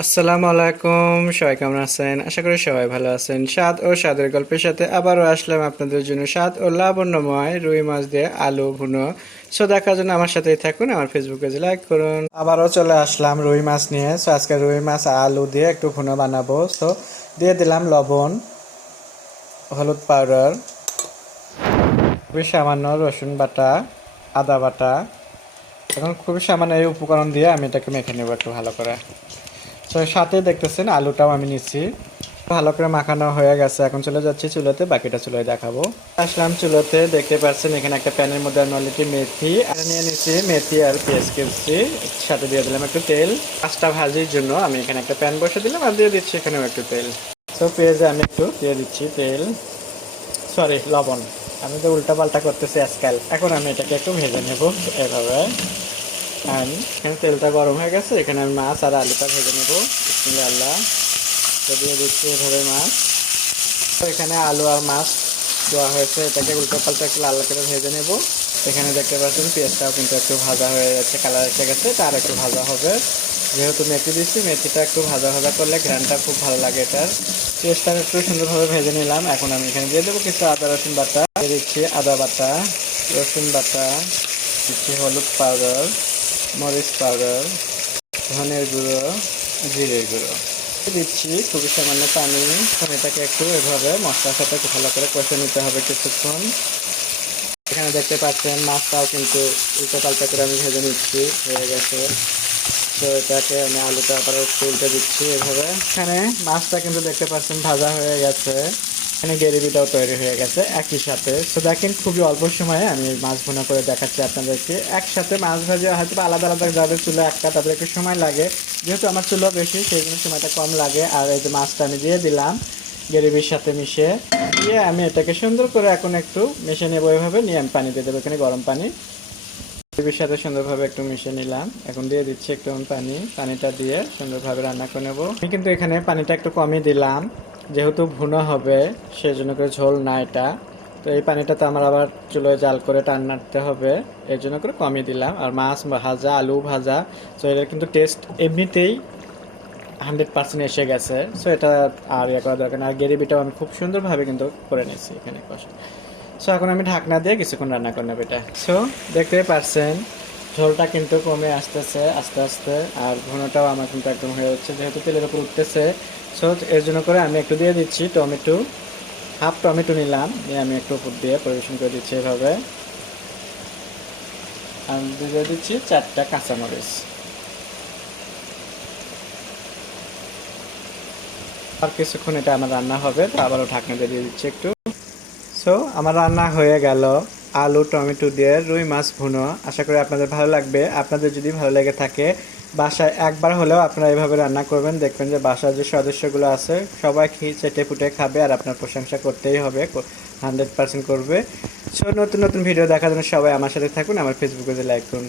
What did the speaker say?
আসসালামু আলাইকুম, সবাই কেমন আছেন? আশা করি সবাই ভালো আছেন। স্বাদ ও স্বাদের গল্পের সাথে আবারও আসলাম আপনাদের জন্য স্বাদ ও লাবণ্যময় রুই মাছ দিয়ে আলু ভুনো। সো দেখার জন্য আমার সাথেই থাকুন, আমার ফেসবুক পেজে লাইক করুন। আবারও চলে আসলাম রুই মাছ নিয়ে। সো আজকে রুই মাছ আলু দিয়ে একটু ভুনো বানাবো। সো দিয়ে দিলাম লবণ, হলুদ পাউডার, খুবই সামান্য রসুন বাটা, আদা বাটা। এখন খুবই সামান্য এই উপকরণ দিয়ে আমি এটাকে মেখে নেব একটু ভালো করে। তো সাথে দেখতেছেন আলুটাও আমি নিচ্ছি। ভালো করে মাখানো হয়ে গেছে, এখন চলে যাচ্ছি চুলোতে, বাকিটা চুলোয় দেখাবো। আসলাম চুলোতে, দেখতে পাচ্ছেন এখানে একটা প্যানের মধ্যে আমি অলরেডি মেথি, আর নিয়ে নিচ্ছি মেথি আর পেঁয়াজ কেটছি। সাথে দিয়ে দিলাম একটু তেল। পাঁচটা ভাজির জন্য আমি এখানে একটা প্যান বসে দিলাম আর দিয়ে দিচ্ছি এখানেও একটু তেল। তো পেঁয়াজে আমি একটু দিয়ে দিচ্ছি তেল। সরি লবণ। আমি তো উল্টা পাল্টা করতেছি আজকাল। এখন আমি এটাকে একটু ভেজে নেব এভাবে। আর এখানে তেলটা গরম হয়ে গেছে, এখানে আমি মাছ আর আলুটা ভেজে নেব। আল্লাহ দিয়ে দিচ্ছি এভাবে মাছ। এখানে আলু আর মাছ দেওয়া হয়েছে। এটাকে উল্টো পাল্টা একটু লাল করে ভেজে নেব। এখানে দেখতে পাচ্ছেন পেঁয়াজটাও কিন্তু একটু ভাজা হয়ে যাচ্ছে কালার এসে গেছে তার একটু ভাজা হবে। যেহেতু মেথি দিচ্ছি, মেথিটা একটু ভাজা ভাজা করলে ঘ্রানটা খুব ভালো লাগে এটার। পেঁয়াজটা আমি একটু সুন্দরভাবে ভেজে নিলাম। এখন আমি এখানে দিয়ে দেবো কিছু আদা, রসুন বাটা। দিচ্ছি আদা বাটা, রসুন বাটা, দিচ্ছি হলুদ পাউডার। মরিচ পাউডার, ধনের গুঁড়ো, জিরের গুঁড়ো। দিচ্ছি খুবই সামান্য পানি। এটাকে একটু এভাবে মশলার সাথে ভালো করে কষে নিতে হবে কিছুক্ষণ। এখানে দেখতে পাচ্ছেন মাছটাও কিন্তু উল্টো পাল্টা করে আমি ভেজে নিচ্ছি, হয়ে গেছে। তো এটাকে আমি আলুটা আবার উল্টে দিচ্ছি এভাবে। এখানে মাছটা কিন্তু দেখতে পাচ্ছেন ভাজা হয়ে গেছে। এখানে গ্রেভিটাও তৈরি হয়ে গেছে, একই সাথে। তো দেখেন খুবই অল্প সময়ে আমি মাছ ভুনা করে দেখাচ্ছি আপনাদেরকে। একসাথে মাছ ভাজা হয়তো আলাদা আলাদা যাদের চুলো একটা তাদের একটু সময় লাগে। যেহেতু আমার চুলো বেশি, সেই জন্য সময়টা কম লাগে। আর এই যে মাছটা আমি দিয়ে দিলাম গ্রেভির সাথে মিশে দিয়ে আমি এটাকে সুন্দর করে এখন একটু মিশে নেব এভাবে। নিয়ে আমি পানি দিয়ে দেবো এখানে গরম পানি। গ্রেভির সাথে সুন্দরভাবে একটু মিশে নিলাম। এখন দিয়ে দিচ্ছি একটু পানি। পানিটা দিয়ে সুন্দরভাবে রান্না করে নেব। আমি কিন্তু এখানে পানিটা একটু কমই দিলাম। যেহেতু ভুনো হবে সেই জন্য করে ঝোল না এটা। তো এই পানিটা তো আমার আবার চুলোয় জাল করে টান্নাতে হবে, এর জন্য করে কমিয়ে দিলাম। আর মাছ ভাজা, আলু ভাজা, তো এটার কিন্তু টেস্ট এমনিতেই হান্ড্রেড পার্সেন্ট এসে গেছে। সো এটা আর ইয়ে করা দরকার না আর গ্রেভিটাও আমি খুব সুন্দরভাবে কিন্তু করে নিয়েছি এখানে কষ্ট সো এখন আমি ঢাকনা দিয়ে কিছুক্ষণ রান্না করে নেব এটা। সো দেখতে পারছেন ঝোলটা কিন্তু কমে আসতেছে, আস্তে আস্তে, আর ঘনটাও আমার কিন্তু একদম হয়ে যাচ্ছে, যেহেতু তেলের উপর উঠতেছে। সো এর জন্য করে আমি একটু দিয়ে দিচ্ছি টমেটো, হাফ টমেটো নিলাম নিয়ে আমি একটু উপর দিয়ে পরিবেশন করে দিচ্ছি এভাবে। আমি দিয়ে দিচ্ছি চারটা কাঁচামরিচ। আর কিছুক্ষণ এটা আমার রান্না হবে, তো আবারও ঢাকনা দিয়ে দিয়ে দিচ্ছি একটু। সো আমার রান্না হয়ে গেল। আলু, টমেটো দিয়ে রুই মাছ ভুনো। আশা করি আপনাদের ভালো লাগবে। আপনাদের যদি ভালো লেগে থাকে, বাসায় একবার হলেও আপনারা এভাবে রান্না করবেন। দেখবেন যে বাসার যে সদস্যগুলো আছে, সবাই খেয়ে চেটে ফুটে খাবে আর আপনার প্রশংসা করতেই হবে হান্ড্রেড পার্সেন্ট করবে। সো নতুন নতুন ভিডিও দেখার জন্য সবাই আমার সাথে থাকুন। আমার ফেসবুকে লাইক করুন।